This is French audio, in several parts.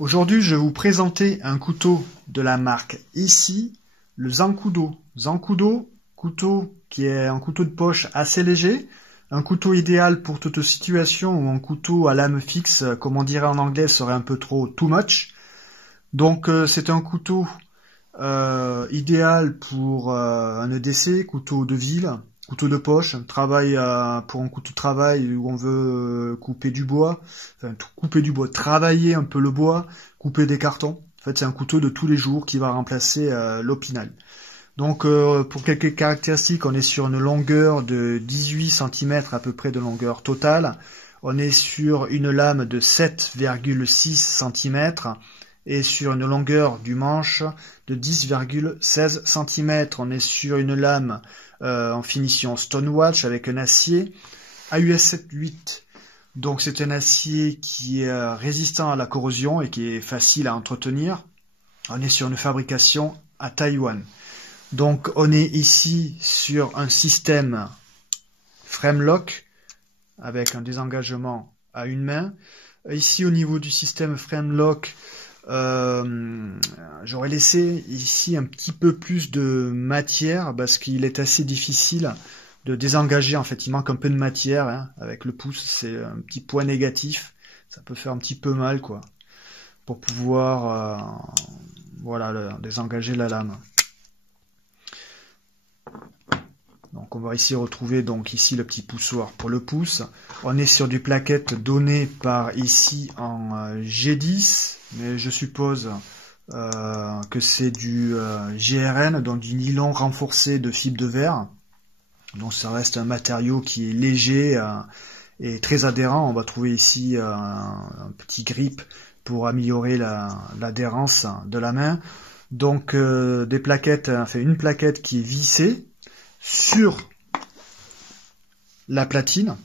Aujourd'hui, je vais vous présenter un couteau de la marque ici, le Zancudo. Zancudo, couteau qui est un couteau de poche assez léger, un couteau idéal pour toute situation où un couteau à lame fixe, comme on dirait en anglais, serait un peu trop too much. Donc c'est un couteau idéal pour un EDC, couteau de ville, couteau de poche, travail pour un couteau de travail où on veut couper du bois, travailler un peu le bois, couper des cartons. En fait, c'est un couteau de tous les jours qui va remplacer l'Opinel. Donc, pour quelques caractéristiques, on est sur une longueur de 18 cm à peu près de longueur totale. On est sur une lame de 7,6 cm et sur une longueur du manche de 10,16 cm. On est sur une lame en finition Stonewatch avec un acier AUS 78. Donc c'est un acier qui est résistant à la corrosion et qui est facile à entretenir. On est sur une fabrication à Taïwan. Donc on est ici sur un système frame lock avec un désengagement à une main. Ici au niveau du système frame lock, j'aurais laissé ici un petit peu plus de matière parce qu'il est assez difficile de désengager. En fait, il manque un peu de matière hein, avec le pouce, c'est un petit point négatif. Ça peut faire un petit peu mal quoi pour pouvoir voilà, désengager la lame. Donc on va ici retrouver donc ici le petit poussoir pour le pouce. On est sur des plaquettes données par ici en G10, mais je suppose que c'est du GRN, donc du nylon renforcé de fibre de verre. Donc ça reste un matériau qui est léger et très adhérent. On va trouver ici un petit grip pour améliorer l'adhérence de la main. Donc des plaquettes, enfin une plaquette qui est vissée sur la platine.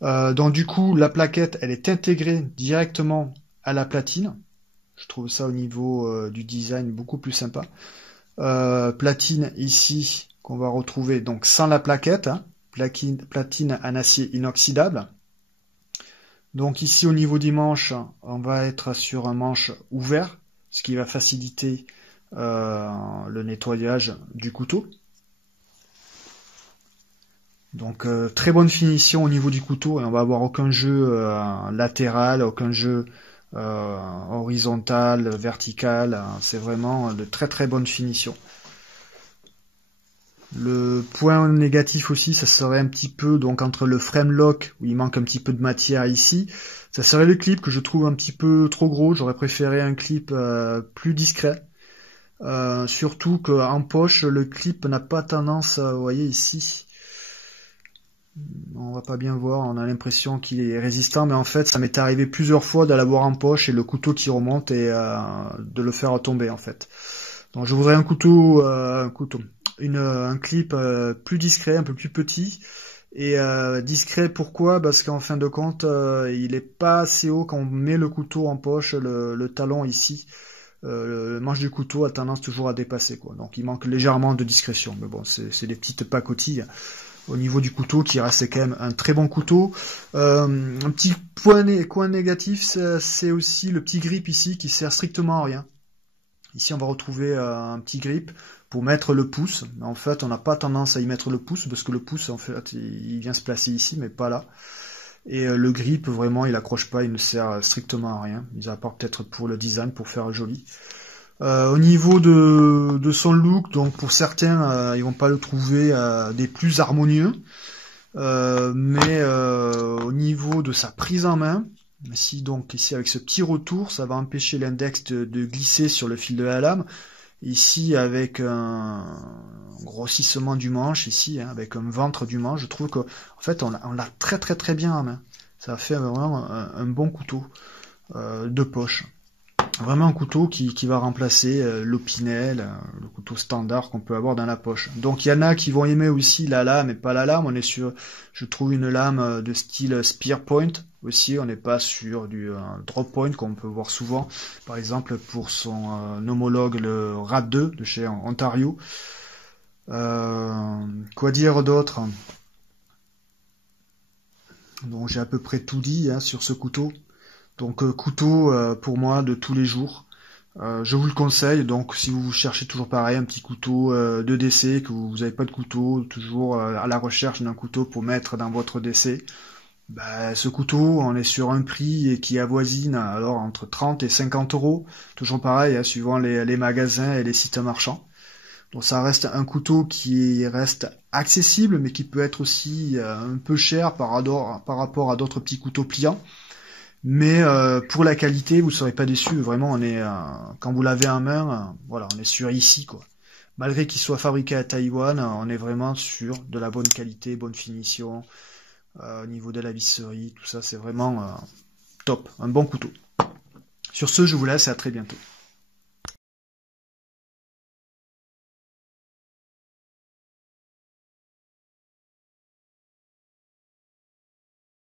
Donc du coup, la plaquette, elle est intégrée directement à la platine. Je trouve ça au niveau du design beaucoup plus sympa. Platine ici qu'on va retrouver donc sans la plaquette, hein, platine en acier inoxydable. Donc ici au niveau du manche, on va être sur un manche ouvert, ce qui va faciliter le nettoyage du couteau. Donc très bonne finition au niveau du couteau et on va avoir aucun jeu latéral, aucun jeu horizontal, vertical. C'est vraiment de très très bonne finition. Le point négatif aussi, ça serait un petit peu donc entre le frame lock où il manque un petit peu de matière ici. Ça serait le clip que je trouve un petit peu trop gros. J'aurais préféré un clip plus discret. Surtout qu'en poche, le clip n'a pas tendance, vous voyez ici. On va pas bien voir, on a l'impression qu'il est résistant, mais en fait ça m'est arrivé plusieurs fois de l'avoir en poche et le couteau qui remonte et de le faire tomber en fait. Donc je voudrais un clip plus discret, un peu plus petit. Et discret pourquoi? Parce qu'en fin de compte, il est pas assez haut quand on met le couteau en poche, le talon ici. Le manche du couteau a tendance toujours à dépasser quoi. Donc il manque légèrement de discrétion. Mais bon, c'est des petites pacotilles au niveau du couteau qui reste quand même un très bon couteau. Un petit point négatif, c'est aussi le petit grip ici qui sert strictement à rien. Ici on va retrouver un petit grip pour mettre le pouce. En fait on n'a pas tendance à y mettre le pouce parce que le pouce en fait il vient se placer ici mais pas là. Et le grip vraiment il accroche pas, il ne sert strictement à rien. Mis à part peut-être pour le design, pour faire joli. Au niveau de son look, donc pour certains, ils vont pas le trouver des plus harmonieux, mais au niveau de sa prise en main, ici avec ce petit retour, ça va empêcher l'index de glisser sur le fil de la lame. Ici avec un grossissement du manche, ici hein, avec un ventre du manche, je trouve que en fait on l'a très très très bien en main. Ça fait vraiment un bon couteau de poche. Vraiment un couteau qui va remplacer l'Opinel, le couteau standard qu'on peut avoir dans la poche. Donc il y en a qui vont aimer aussi la lame et pas la lame. On est sur, je trouve une lame de style spear point aussi. On n'est pas sur du drop point qu'on peut voir souvent. Par exemple pour son homologue le RAD 2 de chez Ontario. Quoi dire d'autre? Donc j'ai à peu près tout dit hein, sur ce couteau. Donc couteau pour moi de tous les jours. Je vous le conseille, donc si vous cherchez toujours pareil, un petit couteau de décès, que vous n'avez pas de couteau, toujours à la recherche d'un couteau pour mettre dans votre décès, bah, ce couteau, on est sur un prix qui avoisine alors entre 30 et 50 euros, toujours pareil, hein, suivant les magasins et les sites marchands. Donc ça reste un couteau qui reste accessible, mais qui peut être aussi un peu cher par rapport à d'autres petits couteaux pliants. Mais pour la qualité, vous ne serez pas déçu. Vraiment, on est quand vous l'avez en main, voilà, on est sûr ici quoi. Malgré qu'il soit fabriqué à Taïwan, on est vraiment sur de la bonne qualité, bonne finition, au niveau de la visserie, tout ça, c'est vraiment top, un bon couteau. Sur ce, je vous laisse et à très bientôt.